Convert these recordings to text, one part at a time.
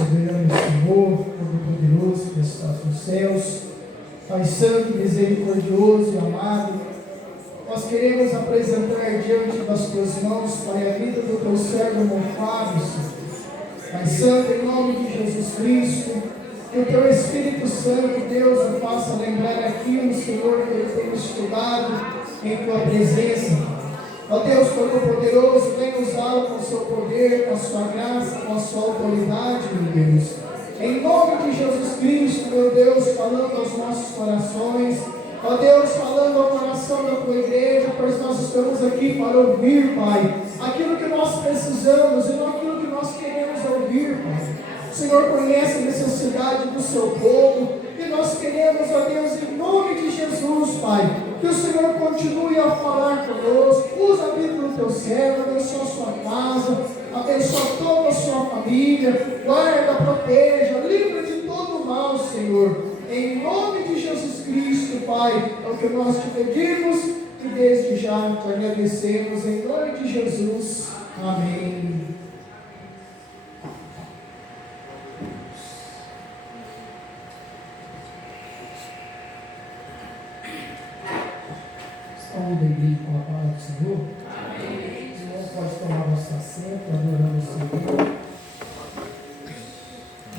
soberano Senhor, todo-poderoso que estás nos céus, Pai santo, misericordioso e amado, nós queremos apresentar diante das tuas mãos, Pai, a vida do teu servo irmão Fábio, Pai santo, em nome de Jesus Cristo, que o teu Espírito Santo, Deus, o faça lembrar aquilo, Senhor, que ele tem estudado em tua presença. Ó Deus Todo-Poderoso, vem usá-lo com o seu poder, com a sua graça, com a sua autoridade, meu Deus. Em nome de Jesus Cristo, meu Deus, falando aos nossos corações, ó Deus, falando ao coração da tua igreja, pois nós estamos aqui para ouvir, Pai, aquilo que nós precisamos e não aquilo que nós queremos ouvir, Pai. O Senhor conhece a necessidade do seu povo e nós queremos, ó Deus, em nome de Jesus, Pai, que o Senhor continue a falar conosco. Usa a vida do teu servo, abençoa a sua casa, abençoa toda a sua família, guarda, proteja, livra de todo o mal, Senhor. Em nome de Jesus Cristo, Pai, é o que nós te pedimos e desde já te agradecemos. Em nome de Jesus, amém. Saúde a igreja com a palavra do Senhor. Amém. O Senhor pode tomar o seu assento, adorando o Senhor.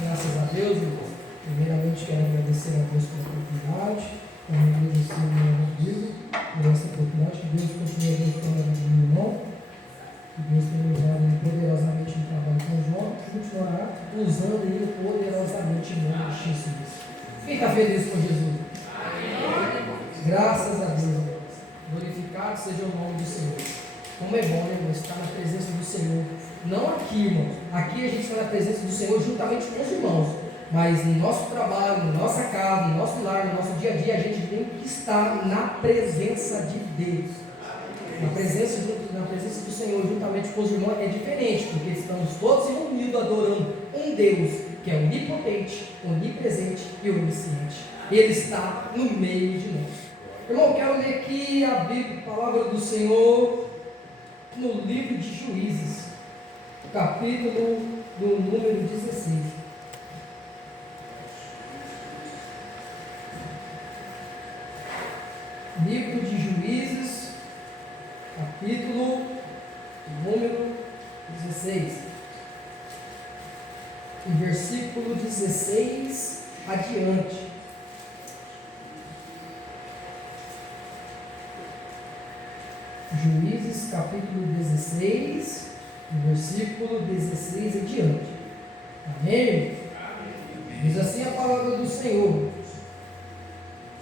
Graças a Deus, irmãos. Primeiramente quero agradecer a Deus pela oportunidade, como agradecer ao meu amigo por essa oportunidade, que Deus continue abençoando a vida do meu irmão, que Deus tenha usado poderosamente no trabalho com o João, e continuará usando ele poderosamente em nome de Jesus. Quem está feliz com Jesus? Amém. Graças a Deus. Glorificado seja o nome do Senhor. Como é bom, né, irmão, estar na presença do Senhor. Não aqui, irmão. Aqui a gente está na presença do Senhor juntamente com os irmãos. Mas no nosso trabalho, na nossa casa, no nosso lar, no nosso dia a dia, a gente tem que estar na presença de Deus. Na presença do Senhor, juntamente com os irmãos, é diferente, porque estamos todos reunidos adorando um Deus que é onipotente, onipresente e onisciente. Ele está no meio de nós. Irmão, quero ler aqui a Bíblia, a palavra do Senhor, no livro de Juízes, capítulo do número 16. Livro de Juízes, capítulo número 16, e versículo 16 adiante. Juízes, capítulo 16, versículo 16 adiante. Amém? Diz assim a palavra do Senhor: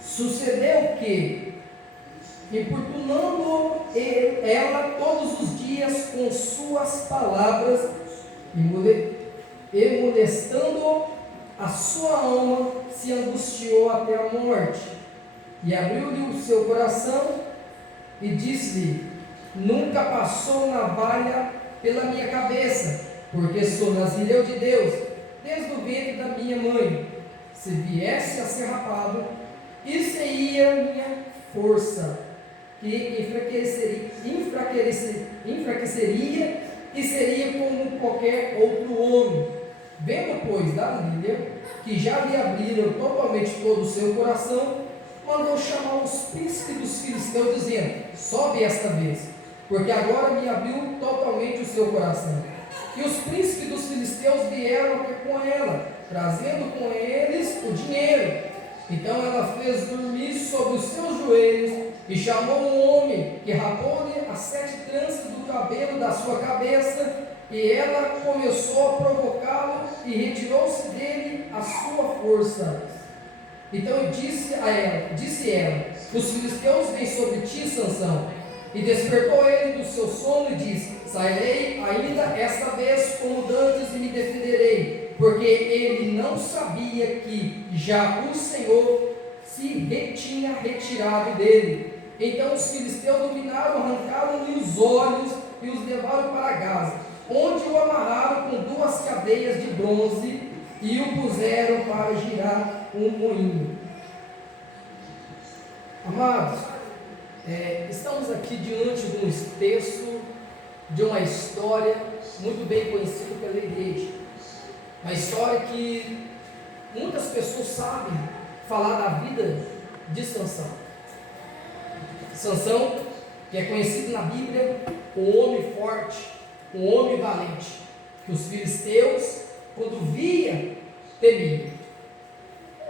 sucedeu que, importunando ela todos os dias com suas palavras e molestando a sua alma, se angustiou até a morte. E abriu-lhe o seu coração e disse-lhe: nunca passou navalha pela minha cabeça, porque sou nazireu de Deus, desde o ventre da minha mãe. Se viesse a ser rapado, isso seria minha força, que enfraqueceria e seria como qualquer outro homem. Vendo, pois, Dalila, que já lhe abriram totalmente todo o seu coração, mandou chamar os príncipes dos filisteus, dizendo: sobe esta vez, porque agora me abriu totalmente o seu coração. E os príncipes dos filisteus vieram com ela, trazendo com eles o dinheiro. Então ela fez dormir sobre os seus joelhos e chamou um homem, que rapou-lhe as 7 tranças do cabelo da sua cabeça, e ela começou a provocá-lo e retirou-se dele a sua força. Então disse ela: os filisteus vêm sobre ti, Sansão. E despertou ele do seu sono e disse: sairei ainda esta vez como dantes e me defenderei, porque ele não sabia que já o Senhor se tinha retirado dele. Então os filisteus dominaram, arrancaram-lhe os olhos e os levaram para Gaza, onde o amarraram com 2 cadeias de bronze e o puseram para girar um moinho. Amados, estamos aqui diante de um texto, de uma história muito bem conhecida pela igreja. Uma história que muitas pessoas sabem falar da vida de Sansão. Sansão, que é conhecido na Bíblia, o homem forte, o homem valente, que os filisteus, quando via, temiam.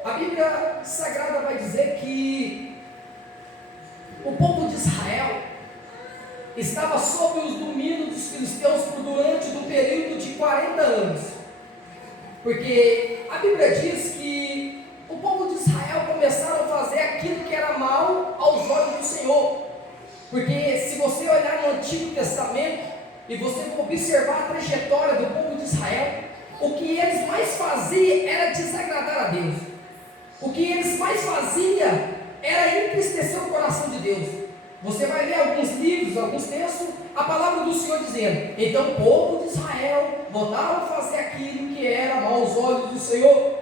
A Bíblia Sagrada vai dizer que o povo de Israel estava sob os domínios dos filisteus durante um período de 40 anos. Porque a Bíblia diz que o povo de Israel começaram a fazer aquilo que era mal aos olhos do Senhor. Porque se você olhar no Antigo Testamento e você observar a trajetória do povo de Israel, o que eles mais faziam era desagradar a Deus. O que eles mais faziam era entristecer o coração de Deus. Você vai ler alguns livros, alguns textos, a palavra do Senhor dizendo: então o povo de Israel voltaram a fazer aquilo que era mal aos olhos do Senhor.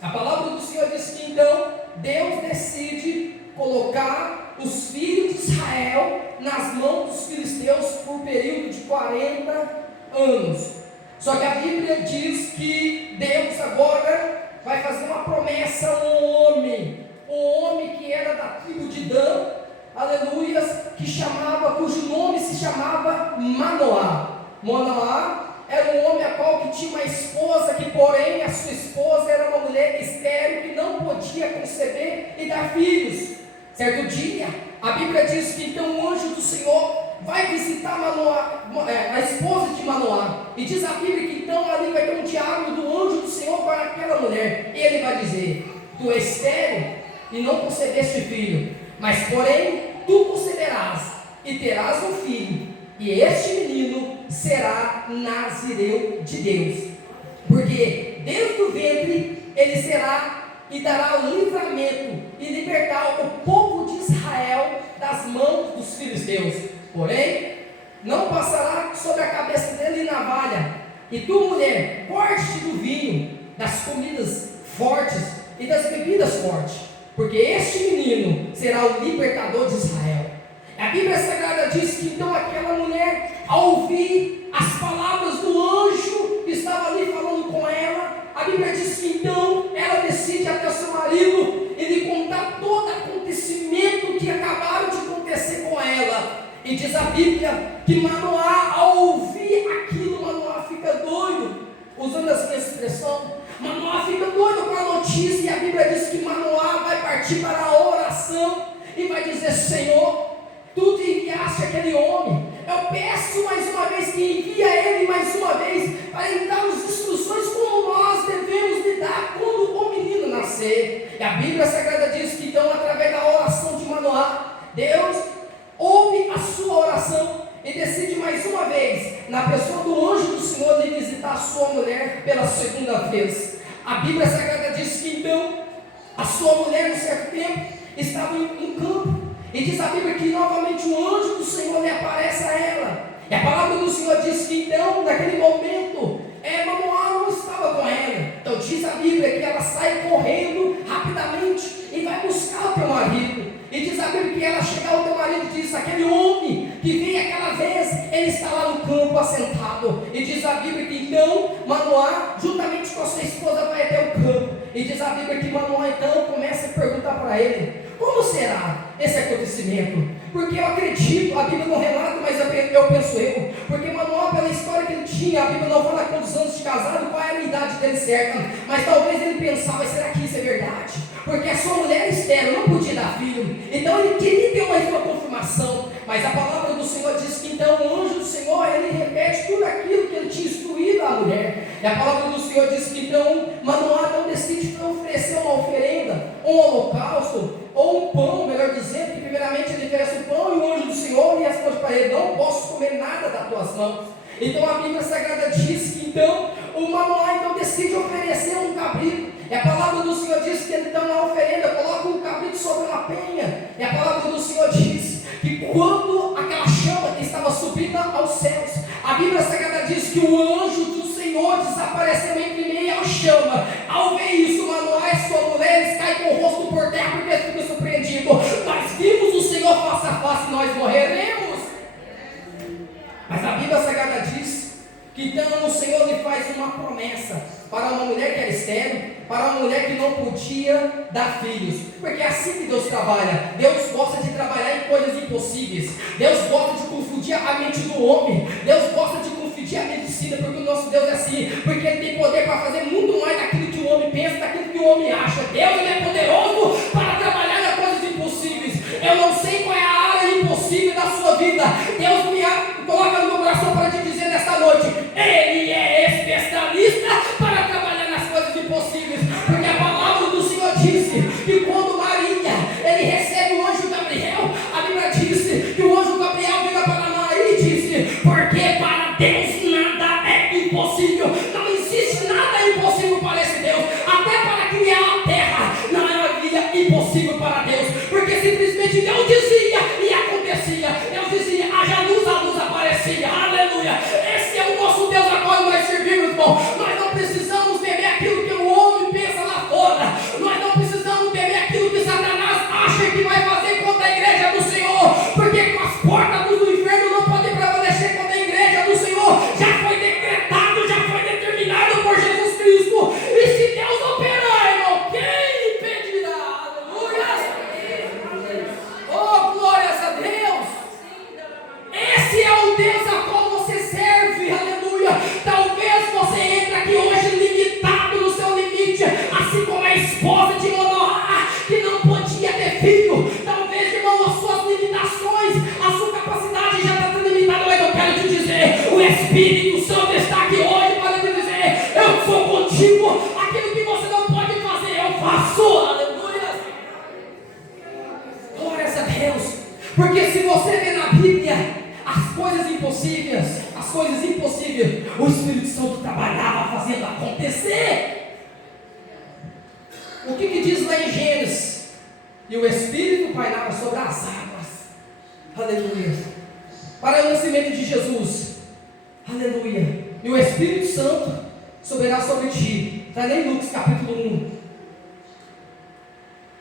A palavra do Senhor diz que então Deus decide colocar os filhos de Israel nas mãos dos filisteus por um período de 40 anos. Só que a Bíblia diz que Deus agora vai fazer uma promessa a um homem que era da tribo de Dan, aleluias, cujo nome se chamava Manoá. Manoá era um homem a qual que tinha uma esposa, que porém a sua esposa era uma mulher estéril, que não podia conceber e dar filhos. Certo dia, a Bíblia diz que então o anjo do Senhor vai visitar Manoá, a esposa de Manoá, e diz a Bíblia que então ali vai ter um diálogo do anjo do Senhor para aquela mulher, e ele vai dizer: tu és estéril e não concebeste filho, mas porém tu conceberás e terás um filho, e este menino será nazireu de Deus, porque desde o ventre ele será e dará o livramento e libertar o povo de Israel das mãos dos filisteus. Porém, não passará sobre a cabeça dele navalha, e tu, mulher, corte-te do vinho, das comidas fortes e das bebidas fortes, porque este menino será o libertador de Israel. A Bíblia Sagrada diz que então aquela mulher, ao ouvir as palavras do anjo que estava ali falando com ela, a Bíblia diz que então ela decide até o seu marido e lhe contar todo o acontecimento que acabaram de acontecer com ela. E diz a Bíblia que Manoá, ao ouvir aquilo, Manoá fica doido, usando essa expressão, Manoá fica doido com a notícia, e a Bíblia diz que Manoá vai partir para a oração e vai dizer: Senhor, tu te enviaste aquele homem, eu peço mais uma vez que envia ele mais uma vez, para ele dar as instruções como nós devemos lidar quando o menino nascer. E a Bíblia Sagrada diz que então, através da oração de Manoá, Deus ouve a sua oração e decide mais uma vez, na pessoa do anjo do Senhor, de visitar a sua mulher pela segunda vez. A Bíblia Sagrada diz que então a sua mulher, em certo tempo, estava em campo, e diz a Bíblia que novamente o anjo do Senhor lhe aparece a ela, e a palavra do Senhor diz que então, naquele momento, Manoá não estava com ela. Então diz a Bíblia que ela sai correndo rapidamente e vai buscar o teu marido. E diz a Bíblia que ela chega ao teu marido e diz: aquele homem que veio aquela vez, ele está lá no campo assentado. E diz a Bíblia que então Manoá, juntamente com a sua esposa, vai até o campo. E diz a Bíblia que Manoá então começa a perguntar para ele: como será esse acontecimento? Porque eu acredito, a Bíblia não relata, mas eu penso porque Manoá, pela história que ele tinha, a Bíblia não fala quantos anos de casado, qual era a idade dele certa, mas talvez ele pensava: será que isso é verdade? Porque a sua mulher estéril não podia dar filho, então ele queria ter mais uma confirmação. Mas a palavra do Senhor diz que então o anjo do Senhor, ele repete tudo aquilo que ele tinha instruído a mulher. E a palavra do Senhor diz que então Manoá não decide oferecer uma oferenda, um holocausto, ou um pão, melhor dizendo, que primeiramente ele oferece o pão, e o anjo do Senhor lhe responde para ele: não posso comer nada das tuas mãos. Então a Bíblia Sagrada diz que então o Manoá então decide oferecer um cabrito. E a palavra do Senhor diz que ele então na oferenda coloca um cabrito sobre uma penha. E a palavra do Senhor diz que quando aquela chama que estava subindo aos céus, a Bíblia Sagrada diz que o anjo do Senhor desapareceu entre meio à chama. Ao ver isso, Manoá e sua mulher, eles caem com o rosto por terra, porque eles ficam surpreendidos. Nós vimos o Senhor face a face, nós morreremos. Mas a Bíblia Sagrada diz que então o Senhor lhe faz uma promessa. para uma mulher que era estéril, para uma mulher que não podia dar filhos, porque é assim que Deus trabalha. Deus gosta de trabalhar em coisas impossíveis. Deus gosta de confundir a mente do homem. Deus gosta de confundir a medicina, porque o nosso Deus é assim, porque Ele tem poder para fazer muito mais daquilo que o homem pensa, daquilo que o homem acha. Deus, Ele é poderoso para trabalhar nas coisas impossíveis. Eu não sei qual é a área impossível da sua vida. Deus me coloca no meu coração para te dizer nesta noite: Ele é especialista para trabalhar nas coisas impossíveis, porque a palavra do Senhor disse que quando Maria, ele recebe o anjo Gabriel, a Bíblia disse que o anjo Gabriel vira para Maria e disse: porque para Deus nada é impossível. Não existe nada impossível para esse Deus. Até para criar a terra não havia impossível para Deus, porque simplesmente Deus dizia e acontecia. Deus dizia: haja luz, a luz aparecia. Aleluia. Esse é o nosso Deus a qual nós servimos, irmão. Nós não precisamos temer aquilo que o homem pensa lá fora. Nós não precisamos temer aquilo que Satanás acha que vai fazer contra a igreja do Senhor, porque com as portas do inferno não podem prevalecer contra a igreja do Senhor. Já foi decretado, já foi determinado por Jesus Cristo. E se Deus operar, irmão, quem impedirá? Aleluia. Oh, glórias a Deus. Esse é o Deus a qual você serve. Aleluia. Talvez você entre aqui hoje limitado no seu limite, assim como a esposa de Manoá, que não podia ter filho. Talvez, irmão, as suas limitações, a sua capacidade já está tão limitada, mas eu quero te dizer: o Espírito Santo está aqui hoje para te dizer: eu sou contigo. Aquilo que você não pode fazer, eu faço. Aleluia. Glórias a Deus. Porque se você vê na Bíblia as coisas impossíveis, o Espírito Santo trabalhava fazendo acontecer. O que diz lá em Gênesis? E o Espírito pairava sobre as águas. Aleluia. Para o nascimento de Jesus. Aleluia. E o Espírito Santo subirá sobre ti. Está em Lucas capítulo 1.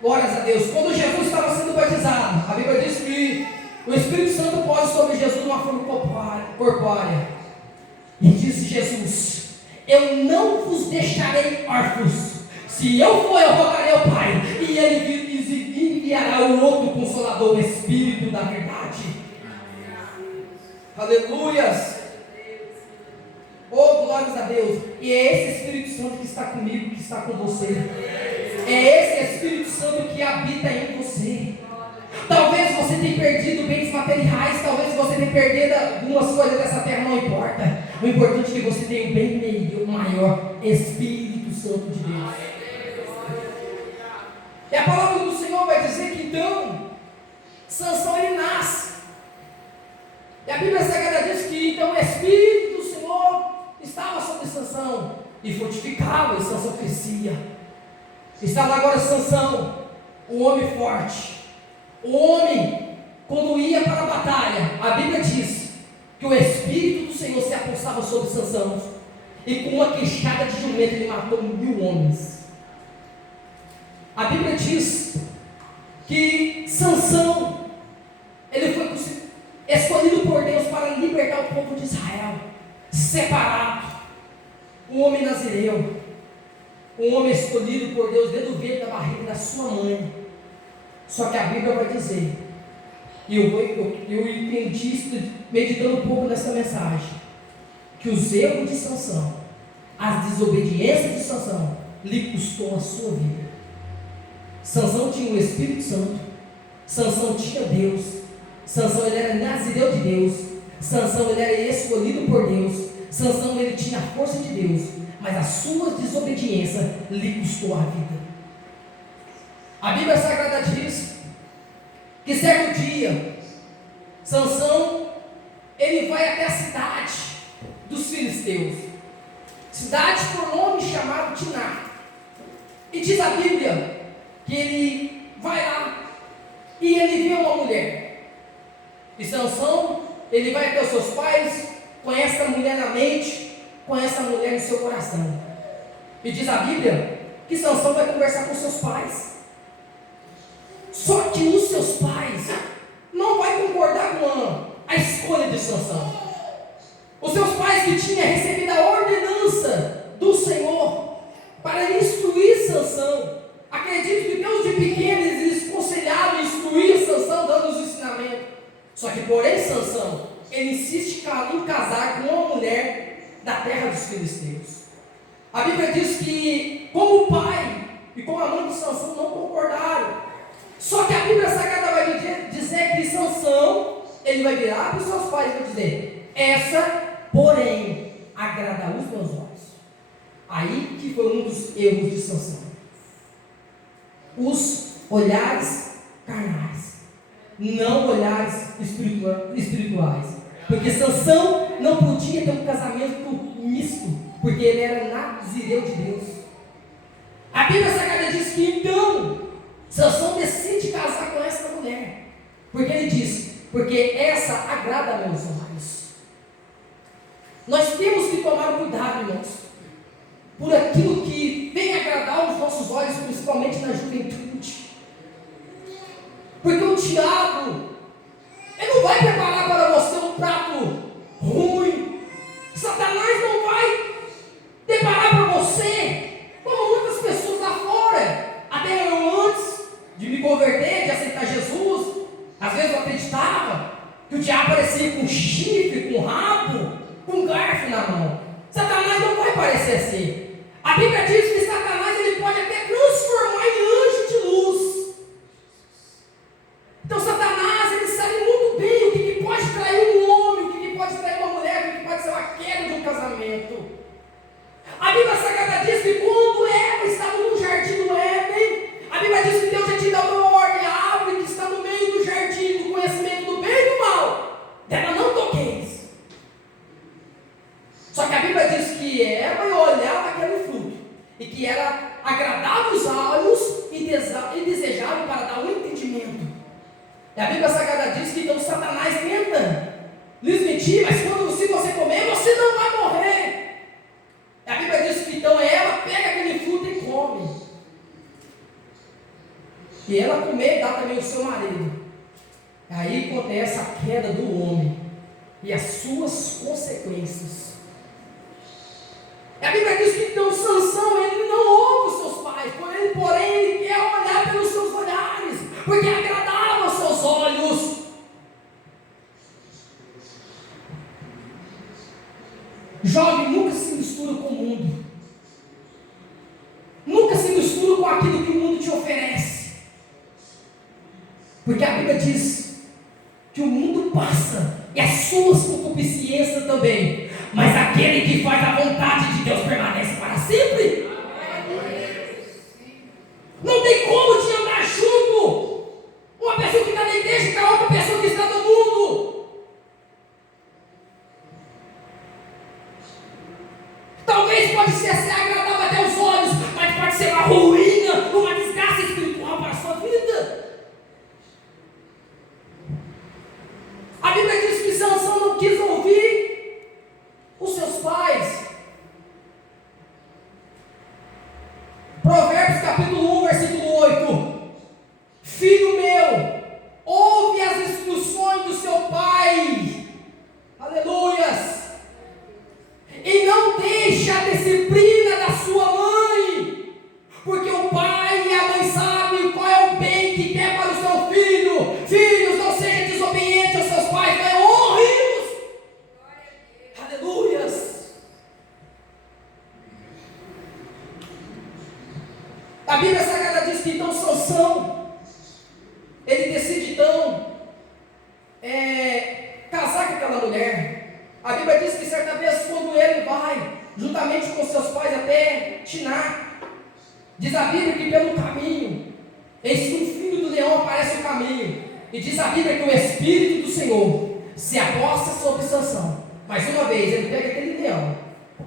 Glórias a Deus. Quando Jesus estava sendo batizado, a Bíblia diz que o Espírito Santo pôs sobre Jesus de uma forma corpórea. E disse Jesus: eu não vos deixarei órfãos. Se eu for, eu rogarei ao Pai, e Ele enviará o outro Consolador, o Espírito da verdade. Aleluias. Oh, glórias a Deus. E é esse Espírito Santo que está comigo, que está com você. É esse Espírito Santo que habita em você. Talvez você tenha perdido bens materiais, talvez você tenha perdido algumas coisas dessa terra, não importa. O importante é que você tenha um bem maior, Espírito Santo de Deus. E a palavra do Senhor vai dizer que então Sansão ele nasce. E a Bíblia Sagrada diz que então o Espírito do Senhor estava sobre Sansão e fortificava, e Sansão crescia. Estava agora Sansão, o homem forte. O homem, quando ia para a batalha, a Bíblia diz que o Espírito do Senhor se apossava sobre Sansão, e com uma queixada de jumento ele matou 1000 homens. A Bíblia diz que Sansão, ele foi escolhido por Deus para libertar o povo de Israel, separado, um homem nazireu, um homem escolhido por Deus dentro do ventre da barriga da sua mãe. Só que a Bíblia vai dizer, e eu entendi isso meditando um pouco nessa mensagem, que os erros de Sansão, as desobediências de Sansão, lhe custou a sua vida. Sansão tinha o Espírito Santo, Sansão tinha Deus, Sansão ele era nazireu de Deus, Sansão ele era escolhido por Deus, Sansão ele tinha a força de Deus, mas a sua desobediência lhe custou a vida. A Bíblia Sagrada diz que certo dia, Sansão, ele vai até a cidade dos filisteus, cidade por nome chamado Tiná, e diz a Bíblia que ele vai lá e ele vê uma mulher, e Sansão, ele vai até os seus pais, conhece a mulher na mente, conhece a mulher no seu coração, e diz a Bíblia que Sansão vai conversar com seus pais. Só que os seus pais não vão concordar com a escolha de Sansão. Os seus pais que tinham recebido a ordenança do Senhor Bíblia diz que, como o pai e como a mãe de Sansão não concordaram. Só que a Bíblia Sagrada vai dizer que Sansão, ele vai virar para os seus pais e vai dizer: essa, porém, agrada os meus olhos. Aí que foi um dos erros de Sansão. Os olhares carnais, não olhares espirituais. Porque Sansão não podia ter um casamento misto, porque ele era nazireu de Deus. A Bíblia Sagrada diz que então Sansão decide casar com essa mulher, porque ele diz: porque essa agrada a meus olhos. Nós temos que tomar cuidado, irmãos, por aquilo que vem agradar os nossos olhos, principalmente na juventude. Porque o diabo, ele não vai preparar para você um prato ruim. Satanás não vai preparar para você, como muitas pessoas lá fora. Até eu, antes de me converter, de aceitar Jesus, às vezes eu acreditava que o diabo aparecia com chifre, com rabo, com garfo na mão. Satanás não vai parecer assim. A Bíblia diz que Satanás ele pode até transformar em anjo de luz. Então Satanás ele sabe muito bem o que pode trair um homem, o que pode trair uma mulher, o que pode ser uma queda de um casamento. A Bíblia Sagrada diz que quando Eva estava no jardim do Éden, a Bíblia diz que Deus já tinha dado uma ordem à árvore que está no meio do jardim do conhecimento do bem e do mal. Dela não toqueis. Só que a Bíblia diz que Eva olhava aquele fruto e que era agradável aos olhos e desejável para dar um entendimento. E a Bíblia Sagrada diz que então Satanás tenta lhes mentir, mas se você comer, você não vai morrer. E a Bíblia diz que então ela pega aquele fruto e come. E ela comer dá também o seu marido. Aí acontece a queda do homem e as suas consequências. E a Bíblia diz que então Sansão ele não ouve os seus pais, porém ele quer olhar pelos seus olhares, porque é agradável aos seus olhos. Jovem, nunca se mistura com o mundo. Nunca se mistura com aquilo que o mundo te oferece. Porque a Bíblia diz que o mundo passa e as suas concupiscências também. Mas aquele que faz a vontade de Deus permanece para sempre. Não tem como te andar junto uma pessoa que está na igreja com a outra pessoa que está no mundo. Talvez pode ser agradável até os olhos, mas pode ser uma ruína, uma desgraça espiritual para a sua vida. A Bíblia diz que Sansão não quis ouvir os seus pais. Provérbios capítulo 1, versículo 8. Filho meu, ouve as instruções do seu pai. Aleluias. E não deixe a disciplina da sua mãe, porque o pai e a mãe sabem qual é o bem que quer para o seu filho. Filhos, não sejam desobedientes aos seus pais, mas honre-os. Aleluias. A Bíblia Sagrada diz que então Sansão, ele decide então casar com aquela mulher. A Bíblia diz que certa vez quando ele vai, juntamente com seus pais até Tiná, diz a Bíblia que pelo caminho, eis que um filho do leão aparece no caminho, e diz a Bíblia que o Espírito do Senhor se aposta sobre Sansão. Mais uma vez, ele pega aquele leão,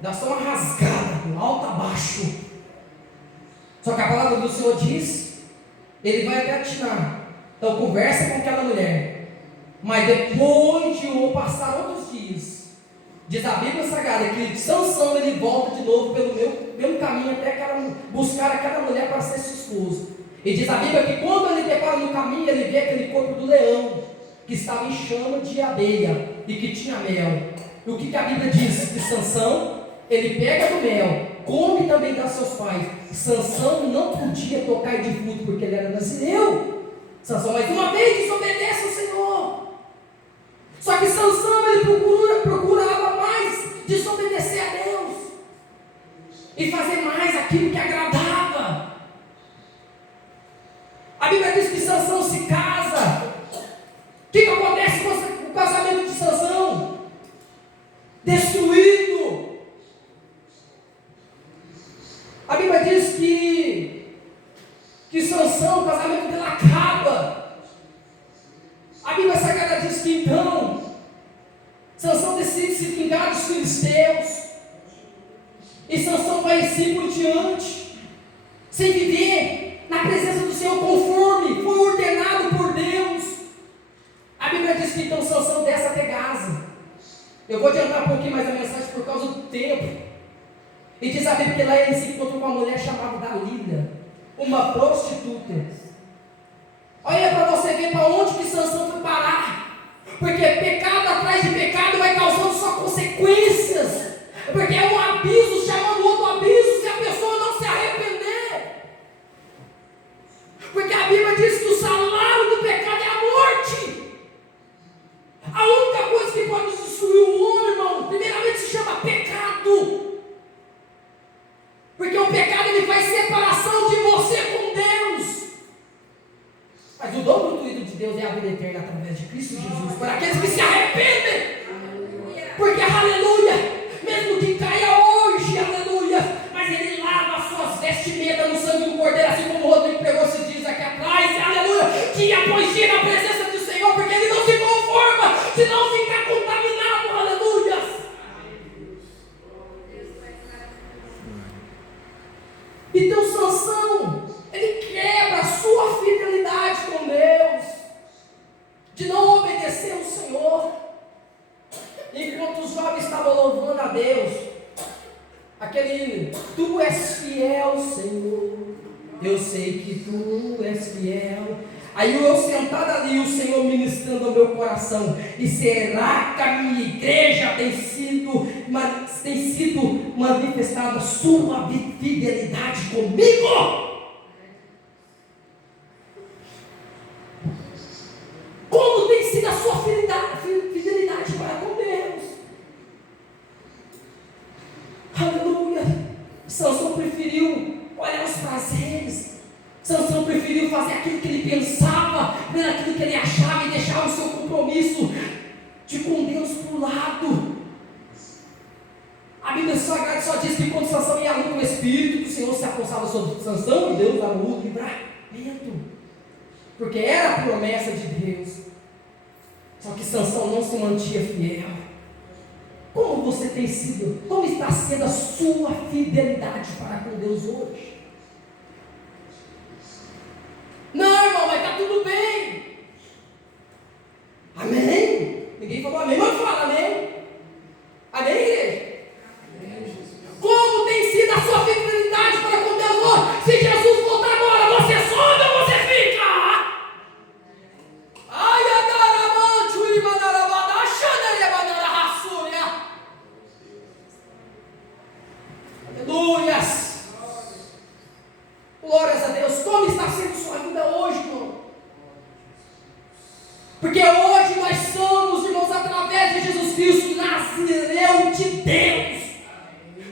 dá só uma rasgada, do alto a baixo. Só que a palavra do Senhor diz, ele vai até Tiná, então conversa com aquela mulher, mas depois de passar outros dias, diz a Bíblia Sagrada que Sansão ele volta de novo pelo mesmo caminho até buscar aquela mulher para ser sua esposa. E diz a Bíblia que quando ele depara no caminho, ele vê aquele corpo do leão que estava em chama de abelha e que tinha mel. E o que a Bíblia diz? Que Sansão, ele pega do mel, come também dá seus pais. Sansão não podia tocar de fruto porque ele era nazireu. Sansão mais uma vez desobedece ao Senhor. Só que Sansão ele procurava mais desobedecer a Deus. e fazer mais aquilo que agradava. A Bíblia diz que Sansão se casa. O que acontece com o casamento de Sansão? Destruído. A Bíblia diz que Sansão, o casamento dele acaba. A Bíblia Sagrada diz que então Sansão decide se vingar dos filisteus. E Sansão vai assim por diante, sem viver na presença do Senhor conforme foi ordenado por Deus. A Bíblia diz que então Sansão desce até Gaza. Eu vou adiantar um pouquinho mais a mensagem por causa do tempo. E diz a Bíblia que lá ele se encontrou com uma mulher chamada Dalila, uma prostituta. Olha para você ver para onde que Sansão foi parar. Porque pecado atrás de pecado vai causando só consequências. Porque é um abismo chamando outro abismo se a pessoa não se arrepender. Porque a Bíblia diz que o salário do pecado é a morte. A única coisa que pode destruir o homem, irmão, primeiramente se chama pecado. Porque o pecado ele faz separação de você com Deus. Mas o dom gratuito de Deus é a vida eterna através de Cristo Jesus, para aqueles que se arrependem. Porque, aleluia, mesmo que caia hoje, aleluia, mas ele lava as suas vestimentas no sangue do Cordeiro, assim como o Rodrigo pregou se diz aqui atrás, e aleluia, dia após dia na presença do Senhor, porque ele não se conforma, se não ficar contaminado, aleluia. Então Sansão, ele quebra a sua fidelidade com Deus, de não obedecer ao Senhor. Enquanto os jovens estavam louvando a Deus, aquele hino, tu és fiel, Senhor, eu sei que tu és fiel. Aí eu sentado ali, o Senhor ministrando ao meu coração, e será que a minha igreja tem sido manifestada a sua fidelidade comigo? Como tem sido a sua fidelidade para com Deus? Aleluia. Sansão preferiu olhar os prazeres. Sansão preferiu fazer aquilo que ele pensava, ver aquilo que ele achava e deixar o seu compromisso de com Deus para o lado. A Bíblia Sagrada só diz que quando Sansão ia ali com o Espírito do Senhor se apossava sobre Sansão, e Deus dava o livramento. Porque era a promessa de Deus. Só que Sansão não se mantinha fiel. Como você tem sido? Como está sendo a sua fidelidade para com Deus hoje? Não, irmão, mas está tudo bem. Amém? Ninguém falou amém, mas fala amém. Amém, igreja? Como tem sido a sua fidelidade para com Deus hoje? Se Jesus voltar agora, você sobe ou você fica? Aleluias! Glórias a Deus. Como está sendo sua vida hoje, irmão? Porque hoje nós somos, irmãos, através de Jesus Cristo, Nazireu de Deus,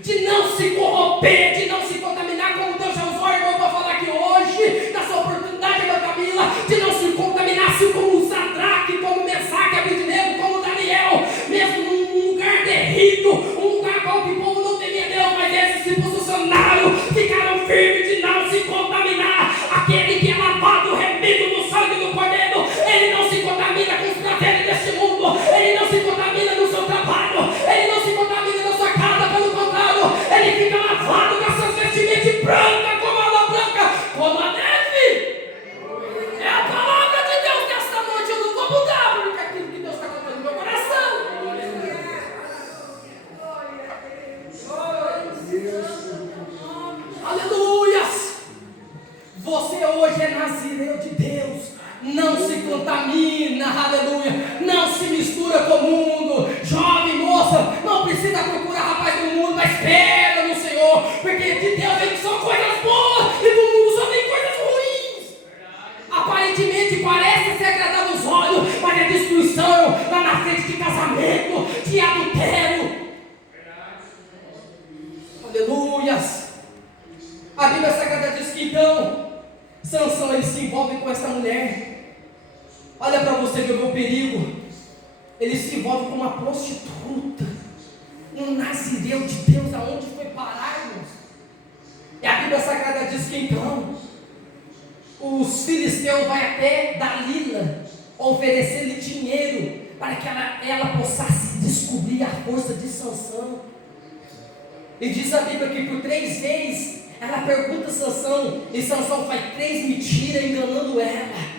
de não se corromper, de não se contaminar, como Deus já usou, irmão, para falar aqui hoje, na sua oportunidade, irmã Camila, de não se contaminar, assim como Sadraque, como Mesaque, Abednego, como Daniel, mesmo num lugar terrível, um lugar qual que o povo não temia Deus, mas esses se posicionaram, ficaram firmes de não se contaminar. Aquele que é lavado, remido no sangue do Cordeiro, ele não se contamina com os prazeres deste mundo, ele não se contamina no seu trabalho, ele não se contamina na sua casa, pelo contrário, ele fica lavado com as suas vestimentas brancas, como a lã branca, como a neve. É a palavra de Deus nesta noite, eu não vou mudar, porque aquilo que Deus está colocando no meu coração. Aleluias! Você hoje é nazireu de Deus. Não se contamina, aleluia. Não se mistura com o mundo. Jovem, moça, não precisa procurar rapaz do mundo, mas espera no Senhor, porque de Deus vem que são coisas boas e do mundo só tem coisas ruins. Aparentemente parece ser agradável aos olhos, mas é destruição lá na frente de casamento, de adultério. Aleluias. A Bíblia Sagrada diz que então Sansão ele se envolve com essa mulher. Olha para você ver o perigo. Ele se envolve com uma prostituta, um nazireu de Deus, aonde foi parar, irmãos? E a Bíblia Sagrada diz que então os filisteus vão até Dalila oferecer-lhe dinheiro para que ela possa descobrir a força de Sansão. E diz a Bíblia que por 3 vezes ela pergunta a Sansão, e Sansão faz 3 mentiras enganando ela.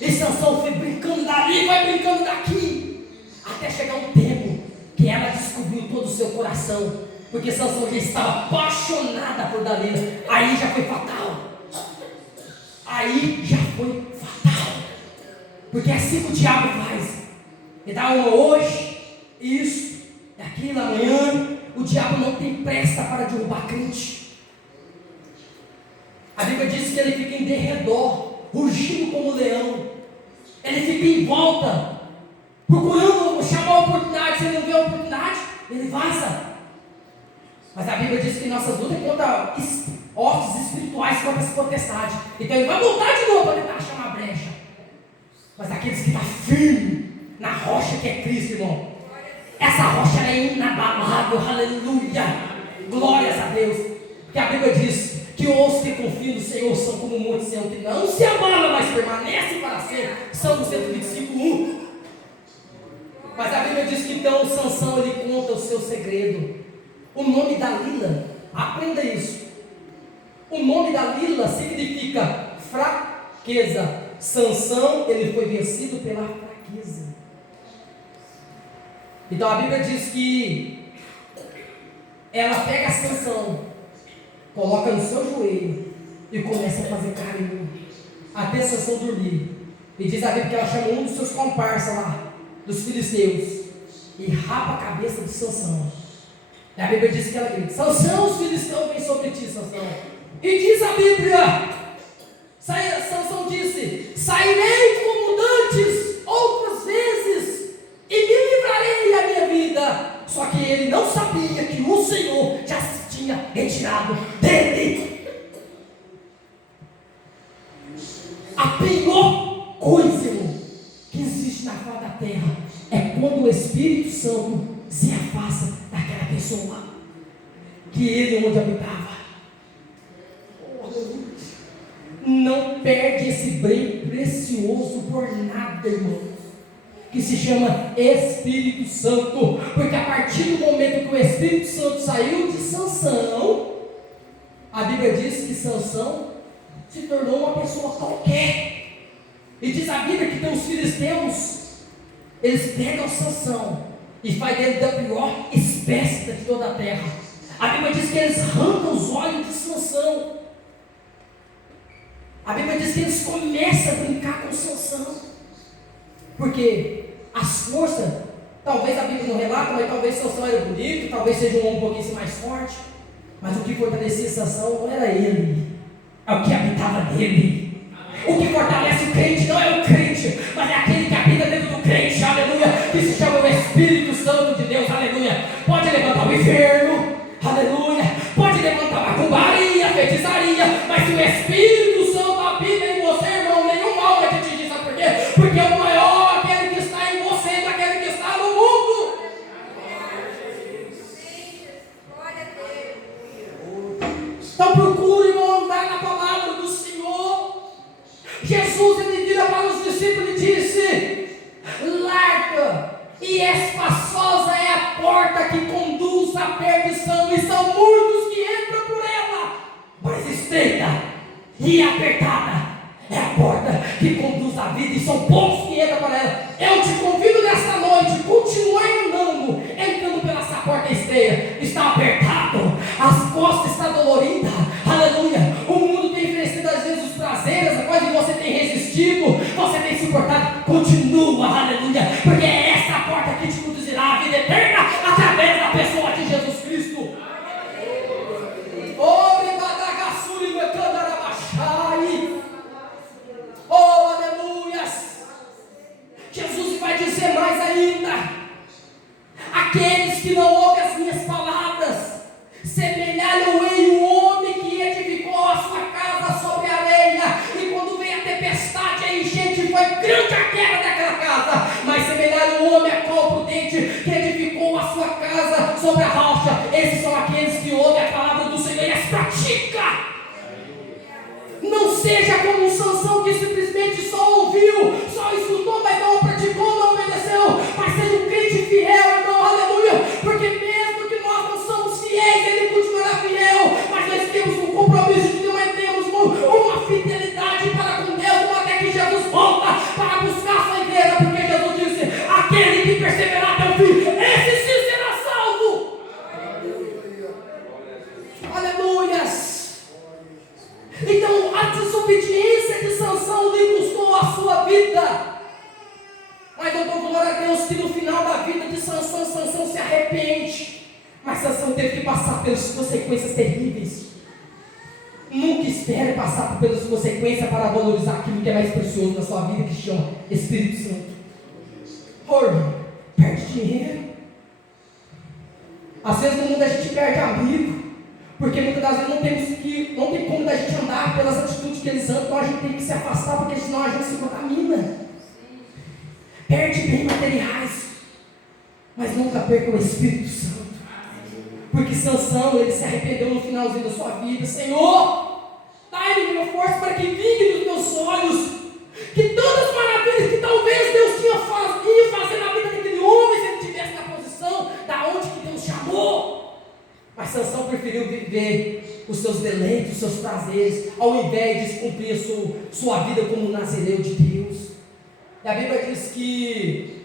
E Sansão foi brincando dali, vai brincando daqui, até chegar um tempo que ela descobriu todo o seu coração, porque Sansão já estava apaixonada por Dalila. Aí já foi fatal. Aí já foi fatal. Porque é assim que o diabo faz. Ele dá uma hoje, isso, aquilo, amanhã. O diabo não tem pressa para derrubar crente. A Bíblia diz que ele fica em derredor, rugindo como leão. Ele fica em volta, procurando chamar a oportunidade. Se ele não vê a oportunidade, ele vaza. Mas a Bíblia diz que nossas lutas é contra hostes espirituais, contra as potestades. Então ele vai voltar de novo para tentar chamar a brecha. Mas aqueles que estão firmes na rocha que é Cristo, irmão, essa rocha é inabalável, aleluia, glórias a Deus. Porque a Bíblia diz que os que confiam no Senhor são como o monte Sião, que não se abala, mas permanece para sempre. Salmo 125:1. Mas a Bíblia diz que então Sansão ele conta o seu segredo. O nome Dalila, aprenda isso. O nome Dalila significa fraqueza. Sansão ele foi vencido pela fraqueza. Então a Bíblia diz que ela pega Sansão, coloca no seu joelho e começa a fazer carinho até Sansão dormir. E diz a Bíblia que ela chama um dos seus comparsas lá, dos filisteus, e rapa a cabeça de Sansão. E a Bíblia diz que ela grita: Sansão, os filisteus vêm sobre ti, Sansão. E diz a Bíblia, Sansão disse: sairei como dantes outras vezes e me livrarei da minha vida. Só que ele não sabia que o Senhor já se tinha retirado dele. A pior coisa, irmão, que existe na face da terra é quando o Espírito Santo se afasta daquela pessoa que ele onde habitava. Não perde esse bem precioso por nada, irmão, que se chama Espírito Santo. Porque a partir do momento que o Espírito Santo saiu de Sansão, a Bíblia diz que Sansão se tornou uma pessoa qualquer. E diz a Bíblia que tem os filisteus, eles pegam Sansão e faz dele da pior espécie de toda a terra. A Bíblia diz que eles arrancam os olhos de Sansão. A Bíblia diz que eles começam a brincar com Sansão, porque as forças, talvez a Bíblia não relata, mas talvez Sansão era bonito, talvez seja um homem um pouquinho mais forte, mas o que fortalecia Sansão não era ele, é o que habitava nele. O que fortalece o crente não é o crente, mas é aquele que habita dentro do crente, aleluia, que se chama o Espírito Santo de Deus, aleluia. Pode levantar o inferno, aleluia, pode levantar a macumbaria, a feitiçaria, mas se o Espírito Santo habita em você, irmão, nenhum mal vai te atingir. Sabe por quê? Porque o maior é aquele que está em você do que aquele que está no mundo. Então procure, irmão, andar na palavra do Senhor. Jesus ele vira para os discípulos e disse: larga e espaçosa é a porta que conduz à perdição, e são muitos que entram por ela, mas estreita e apertada é a porta que conduz à vida, e são poucos que entram por ela. Eu te convido nesta noite, continue andando, entrando pela essa porta estreita. Está apertado, as costas estão doloridas, aleluia. O mundo tem oferecido às vezes os prazeres, a coisa que você tem resistido, você tem suportado. Continua, aleluia, porque é essa porta que te conduzirá à vida eterna através da pessoa de Jesus Cristo. Oh, aleluias. Jesus vai dizer como um Sansão que simplesmente só ouviu, só escutou, mas não praticou, não obedeceu. Mas seja um crente fiel, irmão, aleluia. Porque mesmo que nós não somos fiéis, Ele continuará fiel. Mas nós temos um compromisso de Deus, nós temos uma fidelidade para com Deus, até que Jesus volta para buscar a sua igreja. Porque Jesus disse: aquele que perseverar até o fim, esse sim será salvo. Aleluias. Então a desobediência de Sansão lhe custou a sua vida. Mas eu dou glória a Deus que no final da vida de Sansão, Sansão se arrepende. Mas Sansão teve que passar pelas consequências terríveis. Nunca espere passar pelas consequências para valorizar aquilo que é mais precioso na sua vida, que se chama Espírito Santo. Irmão, perde dinheiro. Às vezes no mundo a gente perde amigo, porque muitas das vezes não tem como da gente andar pelas atitudes que eles andam, então a gente tem que se afastar, porque senão a gente se contamina. Perde bem materiais, mas nunca perca o Espírito Santo. Porque Sansão, ele se arrependeu no finalzinho da sua vida. Senhor, dai-me minha força para que vingue dos meus olhos, que todas as maravilhas que talvez Deus ia fazer na vida daquele homem, se ele estivesse na posição da onde que Deus chamou. Mas Sansão preferiu viver os seus deleites, os seus prazeres, ao invés de cumprir a sua vida como um nazireu de Deus. E a Bíblia diz que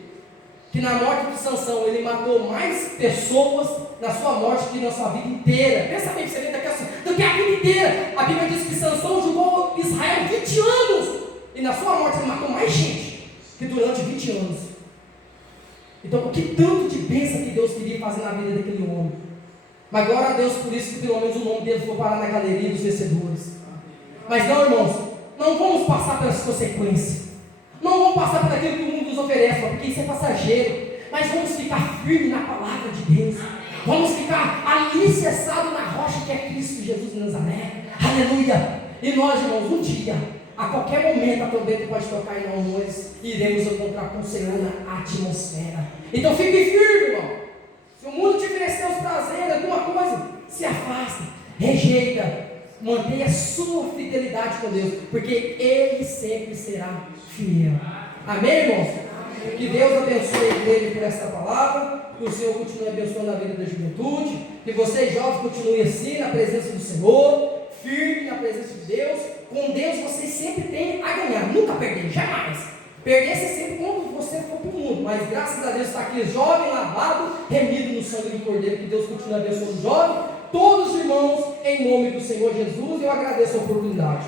na morte de Sansão ele matou mais pessoas na sua morte que na sua vida inteira. Pensa bem, você vê do que a vida inteira. A Bíblia diz que Sansão julgou Israel 20 anos, e na sua morte ele matou mais gente que durante 20 anos. Então, o que tanto de bênção que Deus queria fazer na vida daquele homem. Mas glória a Deus por isso que pelo menos o nome dele foi parar na galeria dos vencedores. Mas não, irmãos, não vamos passar pelas consequências. Não vamos passar por aquilo que o mundo nos oferece, porque isso é passageiro. Mas vamos ficar firmes na palavra de Deus. Vamos ficar alicerçados na rocha que é Cristo Jesus de Nazaré. Aleluia! E nós, irmãos, um dia, a qualquer momento, a trombeta pode tocar em nós e iremos encontrar com o Senhor na atmosfera. Então fique firme, irmão. Se o mundo te oferecer os prazeres, alguma coisa, se afasta, rejeita, mantenha sua fidelidade com Deus, porque Ele sempre será fiel. Amém, irmãos? Amém. Que Deus abençoe a igreja por esta palavra, que o Senhor continue abençoando a vida da juventude, que vocês jovens continuem assim na presença do Senhor, firme na presença de Deus. Com Deus vocês sempre têm a ganhar, nunca perder, jamais. Perder-se sempre quando você for para o mundo, mas graças a Deus está aqui jovem, lavado, remido no sangue do Cordeiro. Que Deus continue abençoando o jovem, todos os irmãos, em nome do Senhor Jesus. Eu agradeço a oportunidade.